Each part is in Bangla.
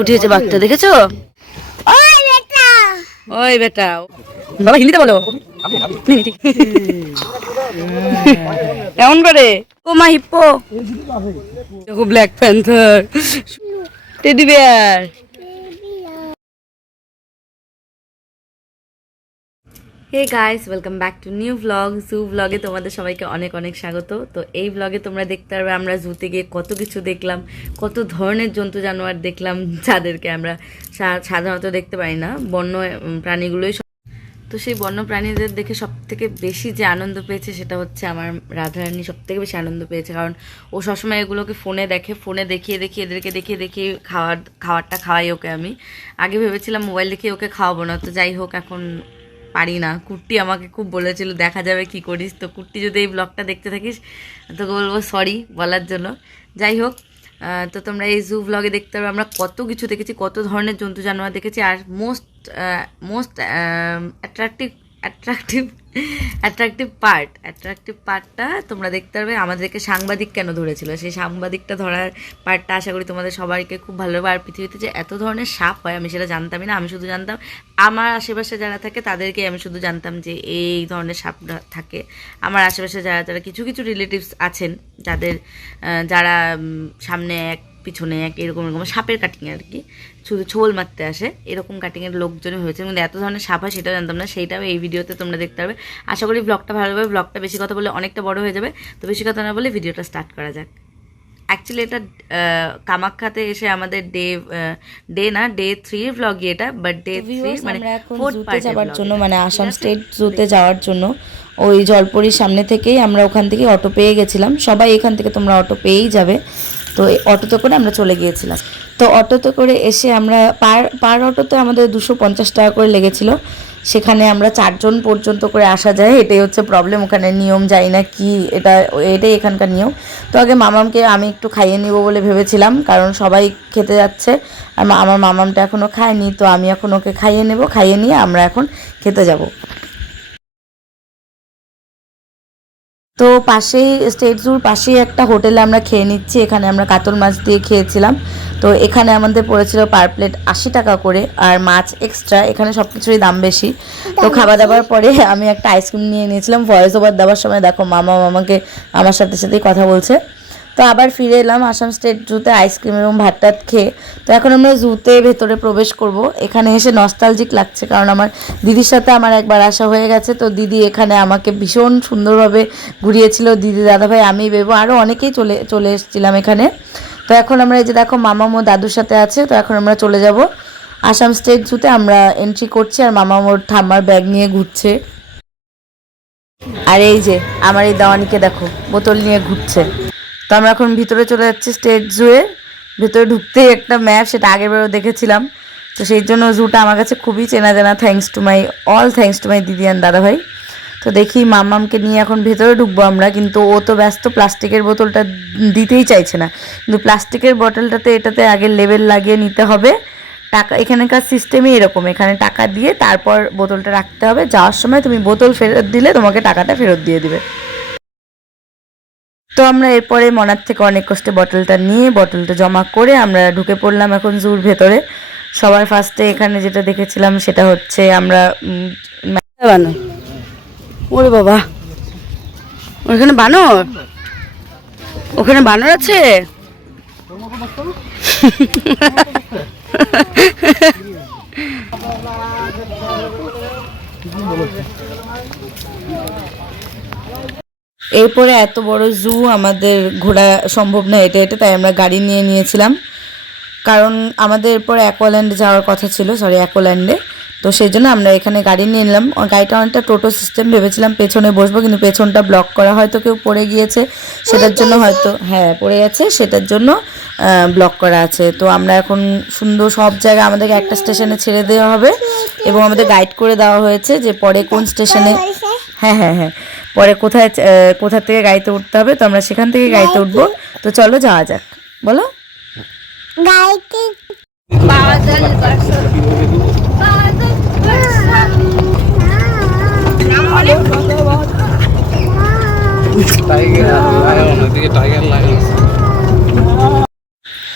উঠিয়েছে বাঘটা দেখেছ? ওই বেটা। ওই বেটা। বাবা হিন্দিতে বলো। কেমন করে? ও মা হিপ্পো। দেখো black panther teddy bear hey guys welcome back to new vlog zoo ভ্লগে তোমাদের সবাইকে অনেক অনেক স্বাগত। তো এই ব্লগে তোমরা দেখতে পারবে, আমরা জুতে গিয়ে কত কিছু দেখলাম, কত ধরনের জন্তু জানোয়ার দেখলাম, যাদেরকে আমরা সাধারণত দেখতে পাই না, বন্য প্রাণীগুলোই তো সেই বন্য প্রাণীদের দেখে সব থেকে বেশি যে আনন্দ পেয়েছে সেটা হচ্ছে আমার রাধারানী সব থেকে বেশি আনন্দ পেয়েছে। কারণ ও সবসময় এগুলোকে ফোনে দেখে, ফোনে দেখিয়ে দেখিয়ে, এদেরকে দেখিয়ে দেখিয়ে খাওয়ার খাবারটা খাওয়াই ওকে আমি। আগে ভেবেছিলাম মোবাইল দেখিয়ে ওকে খাওয়াবো না, তো যাই হোক, এখন পারি না। কুর্তি আমাকে খুব বলেছিল, দেখা যাবে কি করিস। তো কুর্তি যদি এই ব্লগটা দেখতে থাকিস, তোকে বলব সরি বলার জন্য। যাই হোক তো তোমরা এই জু ব্লগে দেখতে পাবে আমরা কত কিছু দেখেছি, কত ধরনের জন্তু জানোয়ার দেখেছি। আর most most attractive attractive attractive part attractive পার্টটা তোমরা দেখতে পারবে, আমাদেরকে সাংবাদিক কেন ধরেছিল? সেই সাংবাদিকটা ধরার পার্টটা আশা করি তোমাদের সবাইকে খুব ভালো আর পৃথিবীতে যে এত ধরনের সাপ হয়, আমি সেটা জানতামই না, আমি শুধু জানতাম আমার আশেপাশে যারা থাকে তাদেরকে আমি শুধু জানতাম যে এই ধরনের সাপ থাকে। আমার আশেপাশে যারা যারা কিছু কিছু রিলেটিভস আছেন, যাদের যারা সামনে এক পিছনে এক এরকম এরকম সাপের কাটিং আর কি শুধু ছোল মারতে আসে। এরকম কাটিংয়ের লোকজনই হয়েছে। কিন্তু এত ধরনের সাপ হয় সেটাও জানতাম না। সেইটাও এই ভিডিওতে তোমরা দেখতে পাবে। আশা করি ব্লগটা ভালো হবে ব্লগটা বেশি কথা বলে অনেকটা বড় হয়ে যাবে। তো বেশি কথা না বলে ভিডিওটা স্টার্ট করা যাক। অ্যাকচুয়ালি এটা কামাখ্যাতে এসে আমাদের ডে ডে না ডে থ্রির ব্লগই এটা বাট ডে থ্রি মানে জুতে যাওয়ার জন্য মানে আসাম স্টেট জুতে যাওয়ার জন্য ওই জলপরির সামনে থেকেই আমরা ওখান থেকে অটো পেয়ে গেছিলাম। সবাই এখান থেকে তোমরা অটো পেয়েই যাবে। তো অটোতে করে আমরা চলে গিয়েছিলাম। তো অটোতে করে এসে আমরা পার পার অটোতে আমাদের দুশো পঞ্চাশ টাকা করে লেগেছিল। সেখানে আমরা চারজন পর্যন্ত করে আসা যায়। এটাই হচ্ছে প্রবলেম ওখানে নিয়ম যাই না কি এটা, এটাই এখানকার নিয়ম। তো আগে মামামকে আমি একটু খাইয়ে নিব বলে ভেবেছিলাম, কারণ সবাই খেতে যাচ্ছে। আর আমার মামামটা এখনও খায়নি, তো আমি এখন ওকে খাইয়ে নেব, খাইয়ে নিয়ে আমরা এখন খেতে যাব। তো পাশেই স্টেট জুর পাশেই একটা হোটেলে আমরা খেয়ে নিচ্ছি। এখানে আমরা কাতল মাছ দিয়ে খেয়েছিলাম। তো এখানে আমাদের পড়েছিল পার প্লেট আশি টাকা করে আর মাছ এক্সট্রা এখানে সব কিছুরই দাম বেশি। তো খাওয়া দাওয়ার পরে আমি একটা আইসক্রিম নিয়ে নিয়েছিলাম ভয়েস ওভার দেওয়ার সময় দেখো মামা মামাকে আমার সাথে সাথেই কথা বলছে। তো আবার ফিরে এলাম আসাম স্টেট জুতে আইসক্রিম এবং ভাত টাত খেয়ে। তো এখন আমরা জুতে ভেতরে প্রবেশ করব। এখানে এসে নস্টালজিক লাগছে কারণ আমার দিদির সাথে আমার একবার আসা হয়ে গেছে। তো দিদি এখানে আমাকে ভীষণ সুন্দরভাবে ঘুরিয়েছিল। দিদি দাদাভাই, আমি, বেবো আরও অনেকেই চলে চলে এসেছিলাম এখানে। তো এখন আমরা এই যে দেখো মামামো দাদুর সাথে আছে, তো এখন আমরা চলে যাব। আসাম স্টেট জুতে আমরা এন্ট্রি করছি আর মামামোর ঠাম্মার ব্যাগ নিয়ে ঘুরছে। আর এই যে আমার এই দাওয়ানিকে দেখো, বোতল নিয়ে ঘুরছে। তো আমরা এখন ভিতরে চলে যাচ্ছি স্টেট জুয়ে ভিতরে ঢুকতেই একটা ম্যাপ সেটা আগের দেখেছিলাম। তো সেই জন্য জুটা আমার কাছে খুবই চেনা জানা thanks to my all thanks to my দিদি অ্যান্ড দাদাভাই। তো দেখি মামামকে নিয়ে এখন ভেতরে ঢুকবো আমরা, কিন্তু ও তো ব্যস্ত, প্লাস্টিকের বোতলটা দিতেই চাইছে না। কিন্তু প্লাস্টিকের বোতলটাতে এটাতে আগে লেবেল লাগিয়ে নিতে হবে। টাকা, এখানকার সিস্টেমই এরকম, এখানে টাকা দিয়ে তারপর বোতলটা রাখতে হবে। যাওয়ার সময় তুমি বোতল ফেরত দিলে তোমাকে টাকাটা ফেরত দিয়ে দিবে। তো আমরা এরপরে মনার থেকে অনেক কষ্টে বটলটা নিয়ে বটলটা জমা করে আমরা ঢুকে পড়লাম এখন জুর ভেতরে। সবার ফার্স্টে এখানে যেটা দেখেছিলাম সেটা হচ্ছে আমরা বানর? ওরে বাবা। ওখানে বানর? ওখানে বানর আছে? এরপরে এত বড় জু আমাদের ঘোরা সম্ভব না এটা এটা তাই আমরা গাড়ি নিয়ে নিয়েছিলাম। কারণ আমাদের এরপরে অ্যাকোল্যান্ডে যাওয়ার কথা ছিল সরি অ্যাকোল্যান্ডে তো সেই জন্য আমরা এখানে গাড়ি নিয়ে নিলাম। গাড়িটা অনেকটা টোটো সিস্টেম ভেবেছিলাম পেছনে বসবো, কিন্তু পেছনটা ব্লক করা হয়তো কেউ পড়ে গিয়েছে। সেটার জন্য হয়তো হ্যাঁ পড়ে গেছে। সেটার জন্য ব্লক করা আছে। তো আমরা এখন সুন্দর সব জায়গায় আমাদেরকে একটা স্টেশনে ছেড়ে দেওয়া হবে এবং আমাদের গাইড করে দেওয়া হয়েছে যে পরে কোন স্টেশনে হ্যাঁ হ্যাঁ হ্যাঁ। পরে কোথায় কোথা থেকে গাড়িতে উঠতে হবে তো আমরা সেখান থেকে গাড়িতে উঠবো। তো চলো যাওয়া যাক। বলো।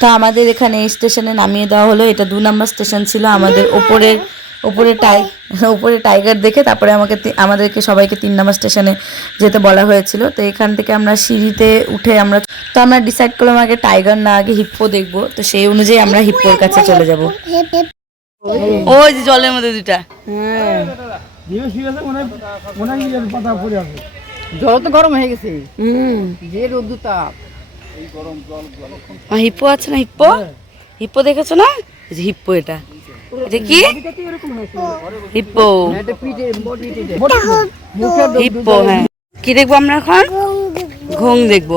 তো আমাদের এখানে স্টেশনে নামিয়ে দেওয়া হলো। এটা দু নম্বর স্টেশন ছিল আমাদের ওপরের ওপরে টাই ওপরে টাইগার দেখে তারপরে আমাকে আমাদেরকে সবাইকে তিন নম্বর স্টেশনে যেতে বলা হয়েছিল। তো এখান থেকে আমরা সিঁড়িতে উঠে আমরা তো আমরা ডিসাইড করলাম আগে টাইগার না আগে হিপ্পো দেখব। তো সেই অনুযায়ী আমরা হিপ্পোর কাছে চলে যাব। ওই যে জলের মধ্যে দুটা জল তো গরম হয়ে গেছে। যে রোদ্দু তাপ। হিপ্পো আছে না হিপ্পো? হিপ্পো দেখেছ না? যে হিপ্পো এটা। কি? হিপ্পো হিপ্পো হ্যাঁ। কি দেখব আমরা এখন? ঘুম দেখব।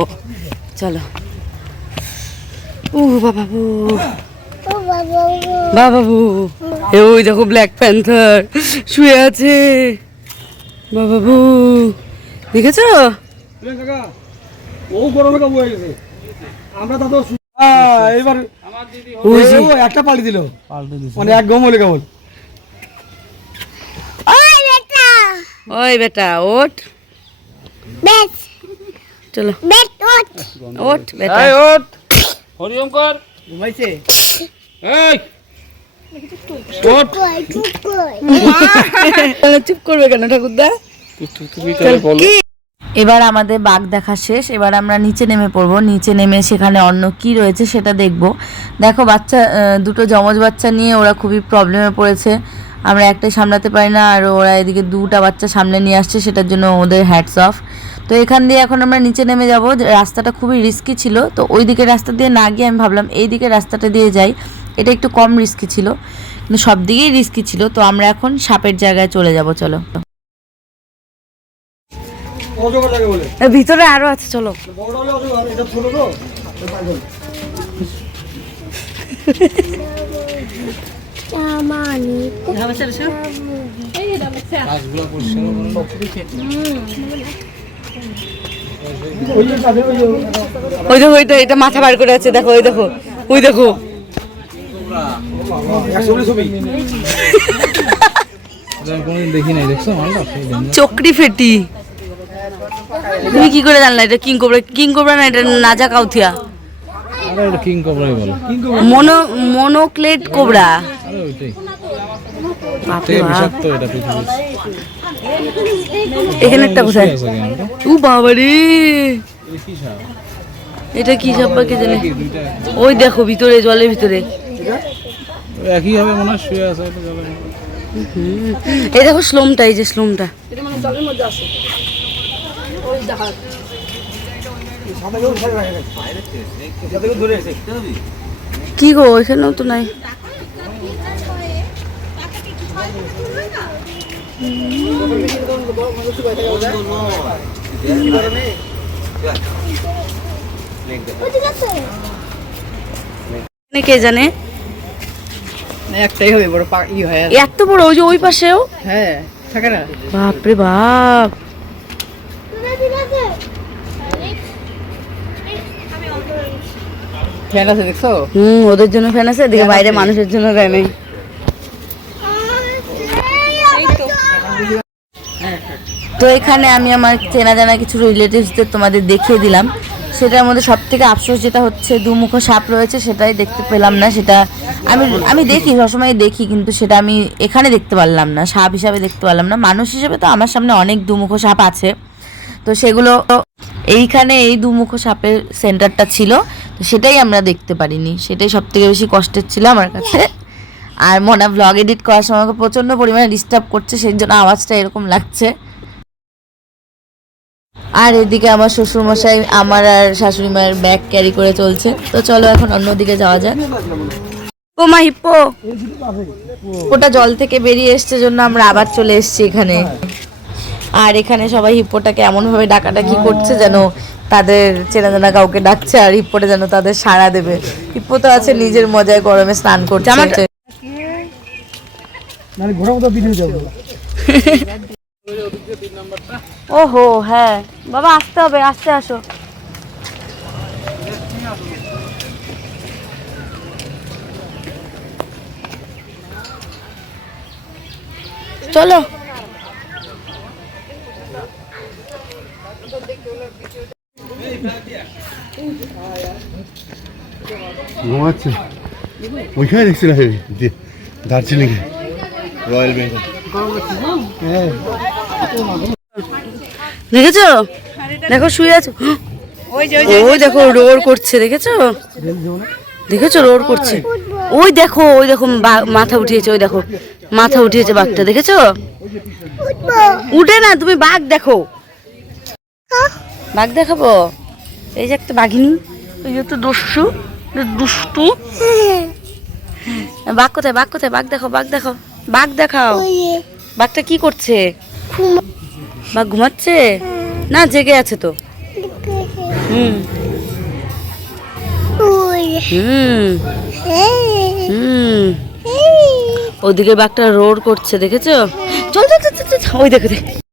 চলো। ও ওই দেখো ব্ল্যাক প্যান্থার শুয়ে আছে। এবার ও একটা পাল্টি দিল। মানে এক গম হলে কেমন ওই বেটা। ওই বেটা ওঠ। বেট চলো। বেট। ওট ওঠ। বেটা ঘুমাইছে? কই চুপ করবে কেন ঠাকুরদা? এবার আমাদের বাঘ দেখা শেষ। এবার আমরা নিচে নেমে পড়ব। নিচে নেমে সেখানে অন্য কি রয়েছে সেটা দেখব। দেখো, বাচ্চা দুটো যমজ বাচ্চা নিয়ে ওরা খুবই প্রবলেমে পড়েছে। আমরা একটাই সামলাতে পারি না, আর ওরা এদিকে দুটা বাচ্চা সামনে নিয়ে আসছে, সেটার জন্য ওদের হ্যাটস অফ তো এখান দিয়ে এখন আমরা নিচে নেমে যাব। রাস্তাটা খুবই রিস্কি ছিল। তো ওই দিকের রাস্তা দিয়ে না গিয়ে আমি ভাবলাম এই দিকে রাস্তাটা দিয়ে যাই। এটা একটু কম রিস্কি ছিল। কিন্তু সব দিকেই রিস্কি ছিল। তো আমরা এখন সাপের জায়গায় চলে যাব, চলো। ভিতরে আরও আছে চলো। তো ওই কাছে ওই দেখো ওইটা এটা মাথা বার করে আছে দেখো ওই দেখো ওই দেখো। চকরি ফেটি। তুমি কি করে জানলা? এটা কিং কোবরা কিং কোবরা না এটা নাজা কাউথিয়া কিং? কবরাই বলে মনো মনোক্লেট কোবরা এখানে একটা কোথায়? বাবা রে কি সাপ? এটা কি সব বা কে জানে? ওই দেখো ভিতরে জলের ভিতরে। একই হবে মনে হয় শুয়ে আছে এটা জলের মধ্যে। এই দেখো স্লোমটা এই যে স্লোমটা কি গো এখানেও তো নাই। কে জানে? একটাই হবে বড় পা- ই হয় এত বড় ওই যে ওই পাশেও? হ্যাঁ থাকে না। বাপরে বাপ। ফ্যান আছে দেখছ? হুম ওদের জন্য ফ্যান আছে এদিকে বাইরে মানুষের জন্য ফ্যান নেই। তো এখানে আমি আমার চেনা জানা কিছু রিলেটিভসদের তোমাদের দেখিয়ে দিলাম। সেটার মধ্যে সব থেকে আফসোস যেটা হচ্ছে দুমুখ সাপ রয়েছে সেটাই দেখতে পেলাম না। সেটা আমি আমি দেখি সবসময় দেখি কিন্তু সেটা আমি এখানে দেখতে পারলাম না। সাপ হিসাবে দেখতে পারলাম না। মানুষ হিসেবে তো আমার সামনে অনেক দুমুখ সাপ আছে। তো সেগুলো এইখানে এই দুমুখ সাপের সেন্টারটা ছিল তো সেটাই আমরা দেখতে পারিনি। সেটাই সব থেকে বেশি কষ্টের ছিল আমার কাছে। আর মনে ব্লগ এডিট করার সময় আমাকে প্রচণ্ড পরিমাণে ডিস্টার্ব করছে সেই জন্য আওয়াজটা এরকম লাগছে। আর এদিকে আমার শ্বশুর মশাই আমার আর শাশুড়ি মায়ের ব্যাগ ক্যারি করে চলছে। তো চলো এখন অন্যদিকে যাওয়া যাক। ও মা হিপ্পো। ওটা জল থেকে বেরিয়ে এসছে জন্য আমরা আবার চলে এসেছি এখানে। আর এখানে সবাই হিপ্পোটাকে এমনভাবে ডাকাডাকি করছে যেন তাদের চেনা জানা কাউকে ডাকছে আর হিপ্পোটা যেন তাদের সাড়া দেবে। হিপ্পো তো আছে নিজের মজায় গরমে স্নান করছে। মানে ওহো হ্যাঁ। বাবা আসতে হবে আসতে আসো। চলো। ঘুমাচ্ছে। ওইখানে যে দার্জিলিং রয়্যাল বেঙ্গল। হ্যাঁ। দেখেছ? দেখো শুয়ে আছো। ওই দেখো রোর করছে দেখেছ? দেখেছ রোর করছে। ওই দেখো ওই দেখো মাথা উঠিয়েছে ওই দেখো। মাথা উঠিয়েছে বাঘটা দেখেছ? উঠে না তুমি বাঘ দেখো। বাঘ দেখাবো? এই যে একটা বাঘিনী। ওই যে তো দুষ্টু দুষ্টু। বাঘ কোথায়? বাঘ কোথায়? বাঘ দেখো বাঘ দেখো বাঘ দেখাও। বাঘটা কি করছে? বাঘ ঘুমাচ্ছে? না জেগে আছে তো। হুম। হুম। ওদিকে বাঘটা রোড করছে দেখেছ? চল চল চল, চল, চল, চল, ওই দেখো দেখ।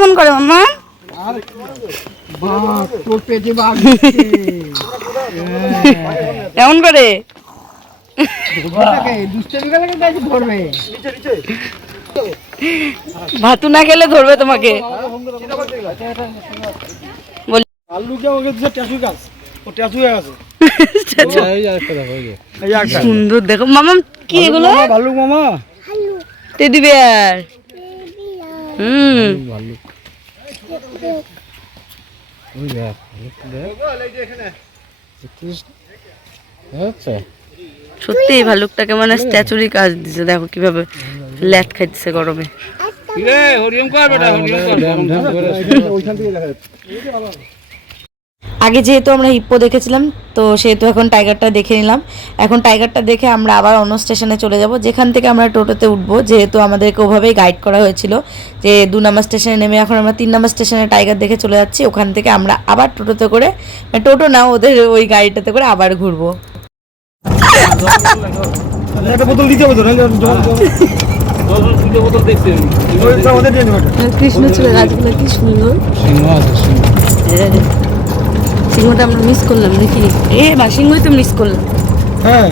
কে এমন করে মামা? এমন করে? ভাতু না খেলে ধরবে তোমাকে। সুন্দর দেখো মামা কি এগুলো? ভালুক মামা। টেডি বিয়ার হুম। ভাল্লুক ওই দেখ সত্যি এই ভালুকটাকে মানে স্ট্যাচুরি কাজ দিছে দেখো কীভাবে ল্যাট খাইতেছে গরমে। ড্যাম ড্যাম কর। ওইখান থেকে দেখা যাচ্ছে। আগে যেহেতু আমরা হিপ্পো দেখেছিলাম তো সেহেতু এখন টাইগারটা দেখে নিলাম। এখন টাইগারটা দেখে আমরা আবার অন্য স্টেশনে চলে যাব। যেখান থেকে আমরা টোটোতে উঠবো যেহেতু আমাদেরকে ওভাবেই গাইড করা হয়েছিল যে দু নম্বর স্টেশনে নেমে এখন আমরা তিন নম্বর স্টেশনে টাইগার দেখে চলে যাচ্ছি। ওখান থেকে আমরা আবার টোটোতে করে মানে টোটো না ওদের ওই গাড়িটাতে করে আবার ঘুরবো। কৃষ্ণ ছিল গাছগুলো কি সুন্দর। সিংহ আছে সিংহ। সিংহটা আমরা মিস করলাম দেখি এ বা সিংহই তো মিস করলাম হ্যাঁ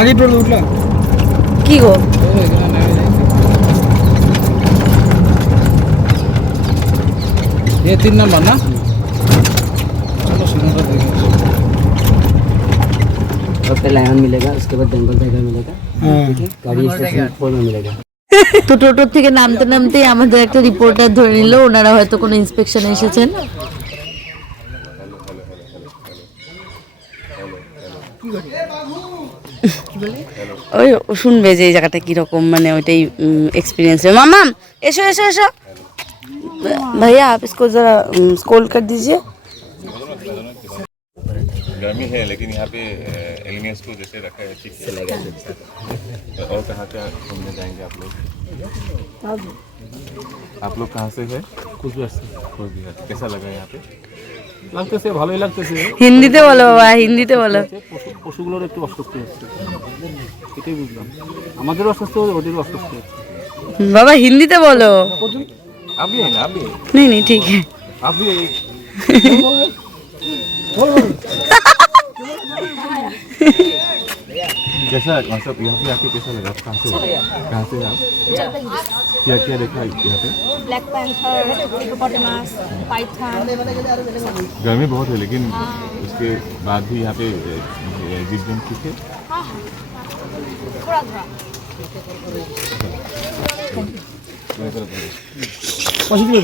আগে টোটো উঠলাম কি গো এই এখানে নেমে যাই। এ তিন নাম্বার না চলো সিংহটা দেখে আসি। सबसे लायन मिलेगा उसके बाद बेंगल टाइगर मिलेगा হ্যাঁ गाड़ी स्टेशन फोर में मिलेगा তো টোটোর থেকে নামতে নামতেই আমাদের একটা রিপোর্টার ধরে নিল ওনারা হয়তো কোনো ইন্সপেকশনে এসেছেন ওই শুনবে যে এই জায়গাটা কিরকম মানে ওইটাই एक्सपीरियंस है मामा এসো এসো এসো भैया आप इसको जरा स्कोल कर दीजिए गर्मी है लेकिन यहाँ पे एलिमेंट्स को जैसे रखा है ठीक किया गया है। और कहाँ कहाँ घूमने जाएंगे आप लोग आप लोग कहाँ से है কুচবিহার থেকে। कोचबिहार कैसा लगा यहाँ पे লাগতেছে ভালোই লাগতেছে। হিন্দিতে বলো বাবা হিন্দিতে বলো। পশুগুলোর একটু অস্বস্তি হচ্ছে। এটাই বুঝলাম। আমাদের অস্বস্তি ওদের অস্বস্তি হচ্ছে। বাবা হিন্দিতে বলো। আপনি আপনি নেই নেই ঠিক। আপনি বলবেন कैसा वहाँ यहाँ पे आके कैसा लगा कहाँ से कहाँ से आप क्या क्या देखा यहाँ पे ब्लैक पैंथर गर्मी बहुत है लेकिन उसके बाद भी यहाँ पे जीव जंतु थे पॉजिटिव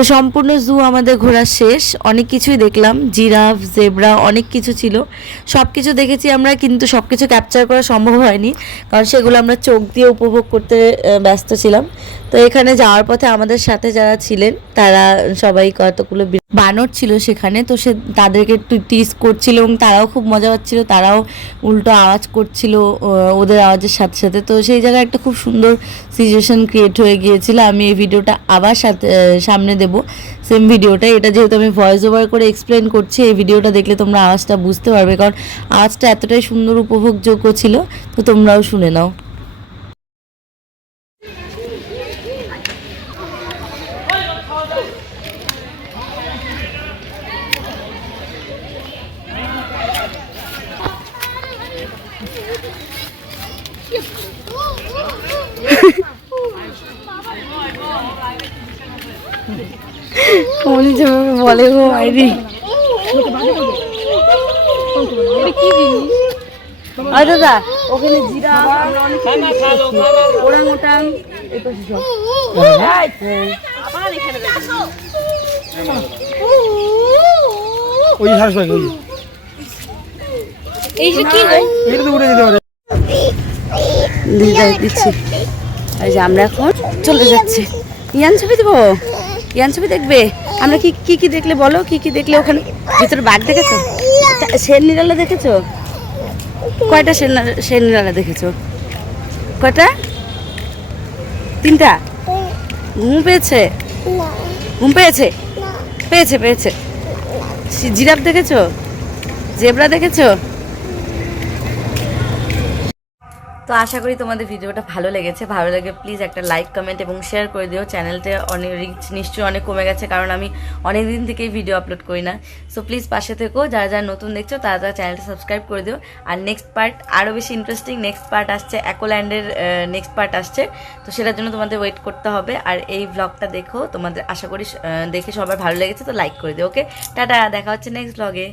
তো সম্পূর্ণ জু আমাদের ঘোরা শেষ। অনেক কিছুই দেখলাম, জিরাফ, জেব্রা, অনেক কিছু ছিল। সব কিছু দেখেছি আমরা, কিন্তু সব কিছু ক্যাপচার করা সম্ভব হয়নি, কারণ সেগুলো আমরা চোখ দিয়ে উপভোগ করতে ব্যস্ত ছিলাম। তো এখানে যাওয়ার পথে আমাদের সাথে যারা ছিলেন, তারা সবাই কতগুলো বানর ছিল সেখানে, তো সে তাদেরকে একটু টিস করছিল এবং তারাও খুব মজা পাচ্ছিল, তারাও উল্টো আওয়াজ করছিল ওদের আওয়াজের সাথে সাথে। তো সেই জায়গায় একটা খুব সুন্দর সিচুয়েশন ক্রিয়েট হয়ে গিয়েছিল। আমি এই ভিডিওটা আবার সাথে সামনে দেব। সেম ভিডিওটা, এটা যেহেতু আমি ভয়েস ওভার করে এক্সপ্লেন করছি, এই ভিডিওটা দেখলে তোমরা আওয়াজটা বুঝতে পারবে, কারণ আওয়াজটা এতটাই সুন্দর, উপভোগযোগ্য ছিল, তো তোমরাও শুনে নাও। কমলি যেভাবে বলে গো মাইরি। আরে দাদা ওখানে জিরা ওরাং ওটাং ওই হাঁস এই যে কি এটা তো উড়ে যেতে পারে। দিচ্ছি। এই যে আমরা এখন চলে যাচ্ছি। ইয়ান ছবি দেবো? ইয়ান ছবি দেখবে? আমরা কি কি কি দেখলে বলো? কি কি দেখলে ওখানে ভিতরে বাঘ দেখেছ? শের নিরালা দেখেছ? কয়টা শের শের নিরালা দেখেছ? কয়টা? তিনটা? ঘুম পেয়েছে? ঘুম পেয়েছে? পেয়েছে পেয়েছে। জিরাফ দেখেছ? জেব্রা দেখেছ? তো আশা করি তোমাদের ভিডিওটা ভালো লেগেছে। ভালো লাগে প্লিজ একটা লাইক কমেন্ট এবং শেয়ার করে দিও। চ্যানেলটা অনেক রিচ নিশ্চয়ই অনেক কমে গেছে, কারণ আমি অনেক দিন থেকেই ভিডিও আপলোড করি না। সো প্লিজ পাশে থেকো, যারা যারা নতুন দেখছ, তারা তারা চ্যানেলটা সাবস্ক্রাইব করে দিও। আর নেক্সট পার্ট আরও বেশি ইন্টারেস্টিং নেক্সট পার্ট আসছে অ্যাকোল্যান্ডের নেক্সট পার্ট আসছে। তো সেটার জন্য তোমাদের ওয়েট করতে হবে। আর এই ভ্লগটা দেখো, তোমাদের আশা করি দেখে সবার ভালো লেগেছে, তো লাইক করে দিও ওকে টাটা, দেখা হচ্ছে নেক্সট ভ্লগে